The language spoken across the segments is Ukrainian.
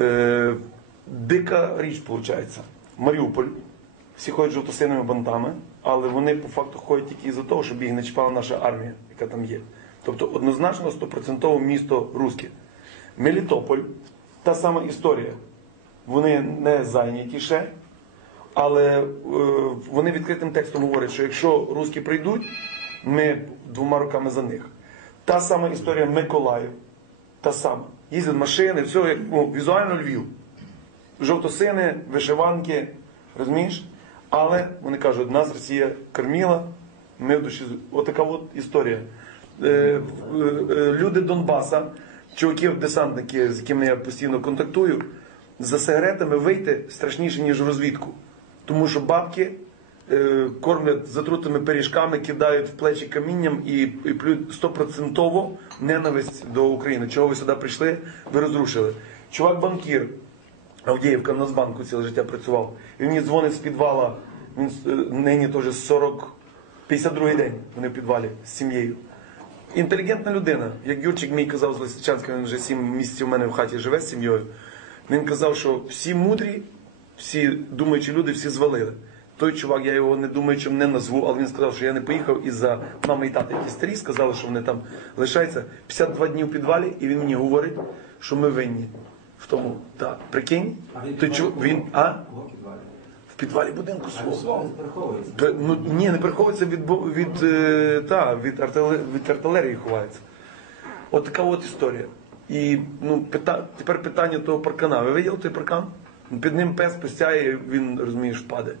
Е, дика річ, виходить. Маріуполь. Всі ходять жовтосиними бантами, але вони по факту ходять тільки із-за того, щоб їх не чіпала наша армія, яка там є. Тобто однозначно 100% місто русське. Мелітополь, та сама історія. Вони не зайняті ще, але е, вони відкритим текстом говорять, що якщо русські прийдуть, ми двома руками за них. Та сама історія Миколаїв. Та сама. Їздять машини, все як ну, візуально Львів. Жовтосини, вишиванки, розумієш? Але вони кажуть, нас Росія кормила, ми в душі. Отака от історія. Е, е, е, люди Донбаса, чуваків, десантники, з якими я постійно контактую, за сигаретами вийти страшніше, ніж розвідку. Тому що бабки кормлять затрутими пиріжками, кидають в плечі камінням і, і плюють стопроцентово ненависть до України. Чого ви сюди прийшли? Ви розрушили. Чувак банкір, Авдіївка в Нацбанку ціле життя працював. Він мені дзвонить з підвала. Він е, нині теж 40, 52 день. Вони в підвалі з сім'єю. Інтелігентна людина. Як Юрчик мій казав з Лисичанська, він вже 7 місяців у мене в хаті живе з сім'єю. Він казав, що всі мудрі, всі думаючі люди, всі звалили. Той чувак, я його не думаючим не назву, але він сказав, що я не поїхав із-за мами і тата, які старі, сказали, що вони там лишаються 52 дні в підвалі, і він мені говорить, що ми винні в тому. Так, прикинь, той чу, він, а? В підвалі будинку свого. Ну ні, не переховується від від, е, та, від, артилерії, від артилерії ховається. От така от історія. І ну, пита, тепер питання того паркана. Ви виділи той паркан? Під ним пес пистяє, він, розумієш, впаде.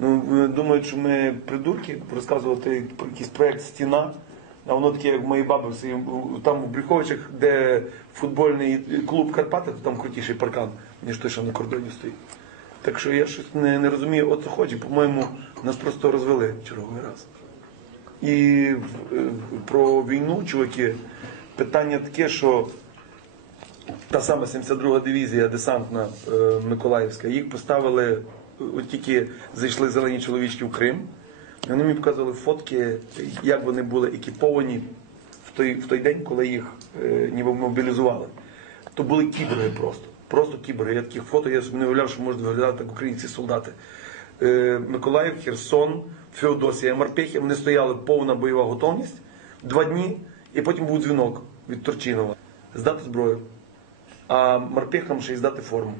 Ну, думають, що ми придурки, розказувати про якийсь проєкт стіна. А воно таке, як в моїй баби, там в Брюховичах, де футбольний клуб Карпати, то там крутіший паркан, ніж той, що на кордоні стоїть. Так що я щось не, не розумію, от хоче, по-моєму, нас просто розвели черговий раз. І е, про війну, чуваки, питання таке, що та сама 72-га дивізія десантна е, Миколаївська, їх поставили, от тільки зайшли зелені чоловічки в Крим. Вони мені показували фотки, як вони були екіповані в той, в той день, коли їх е, ніби мобілізували. То були кіборги просто. Просто кіборги. Я таких фото, я не уявляв, що можуть виглядати так українські солдати. Е, Миколаїв, Херсон, Феодосія, Марпехи, вони стояли повна бойова готовність два дні, і потім був дзвінок від Турчинова. Здати зброю. А Марпехам ще й здати форму.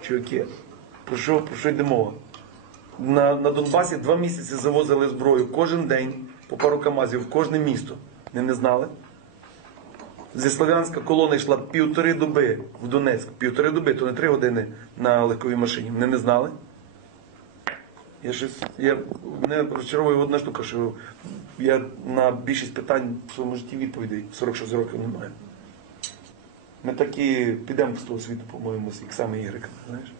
Чуваки, про що, про що йде мова? На, на Донбасі два місяці завозили зброю кожен день по пару камазів в кожне місто. Не, не знали. Зі Слов'янська колона йшла півтори доби в Донецьк. Півтори доби, то не три години на легковій машині. Вони не знали. Я щось, я, мене розчаровує одна штука, що я на більшість питань в своєму житті відповідей 46 років не маю. Ми так і підемо з того світу, по-моєму, з іксами і ігреками, знаєш.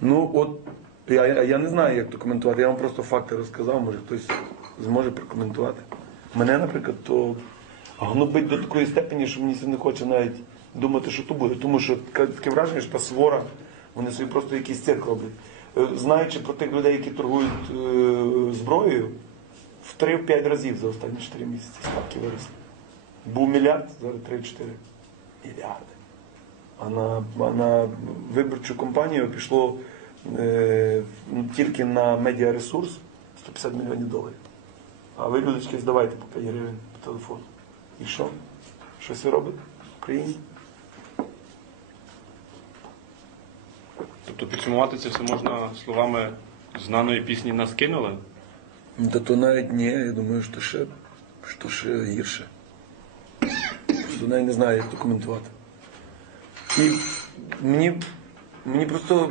Ну, от, я, я, не знаю, як то коментувати. Я вам просто факти розказав, може хтось зможе прокоментувати. Мене, наприклад, то гнобить до такої степені, що мені не хоче навіть думати, що то буде. Тому що таке таке враження, що та свора, вони собі просто якийсь цирк роблять. Е, Знаючи про тих людей, які торгують е, зброєю, в 3-5 разів за останні 4 місяці ставки виросли. Був мільярд, зараз 3-4 мільярди. А на, на виборчу кампанію пішло е, тільки на медіаресурс 150 мільйонів доларів. А ви, людочки, здавайте по 5 гривень по телефону. І що? Щось ви робите в Україні? Тобто підсумувати це все можна словами знаної пісні нас кинули. Ну, Та то навіть ні, я думаю, що ще, що ще гірше. Просто навіть не знаю, як то коментувати. І мені, мені просто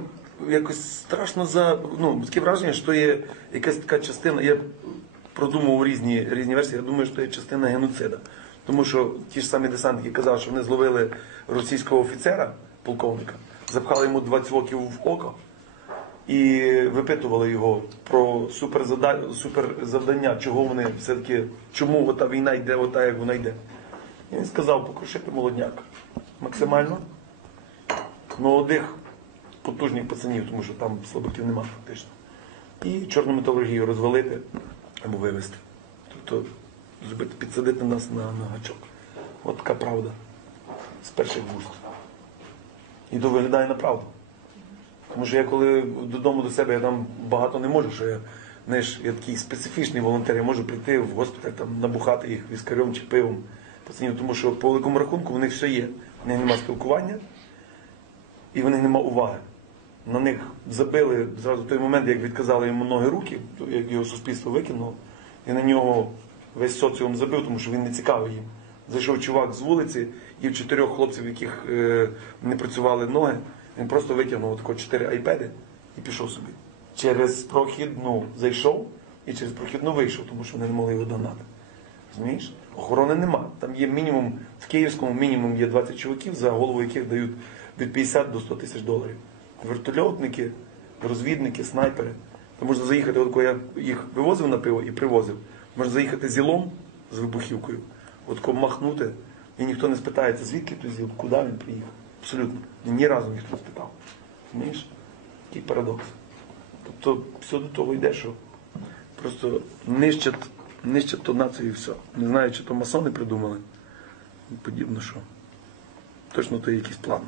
якось страшно за. Ну, таке враження, що є якась така частина. Я продумував різні, різні версії, я думаю, що є частина геноцида. Тому що ті ж самі десантники казали, що вони зловили російського офіцера, полковника, запхали йому 20 років в око і випитували його про суперзавдання, чого вони все-таки, чому ота війна йде, ота, як вона йде. І він сказав покрушити молодняк. Максимально молодих, потужних пацанів, тому що там слабаків нема фактично. І чорну металургію розвалити або вивезти. Тобто зробити, підсадити нас на, на гачок. От така правда. з перших вуст. І то виглядає на правду. Тому що я коли додому до себе я там багато не можу, що я, знаєш, я такий специфічний волонтер, я можу прийти в госпіталь, там, набухати їх віскарем чи пивом. Пацанів, тому що по великому рахунку в них все є. В них нема спілкування і в них нема уваги. На них забили зразу той момент, як відказали йому ноги руки, як його суспільство викинуло, і на нього весь соціум забив, тому що він не цікавий їм. Зайшов чувак з вулиці, і в чотирьох хлопців, яких е, не працювали ноги, він просто витягнув тако чотири айпеди і пішов собі. Через прохідну зайшов і через прохідну вийшов, тому що вони не могли його догнати. Розумієш? Охорони нема. Там є мінімум, в Київському мінімум є 20 чоловіків, за голову яких дають від 50 до 100 тисяч доларів. Вертольотники, розвідники, снайпери. Там можна заїхати, от коли я їх вивозив на пиво і привозив, можна заїхати зілом з вибухівкою, от тако махнути, і ніхто не спитається, звідки той зіл, куди він приїхав. Абсолютно. Ні разу ніхто не спитав. Розумієш? Який парадокс. Тобто все до того йде, що просто нищать, нищать ту націю і все. Не знаю, чи то масони придумали. Подібно, що точно то є якийсь план.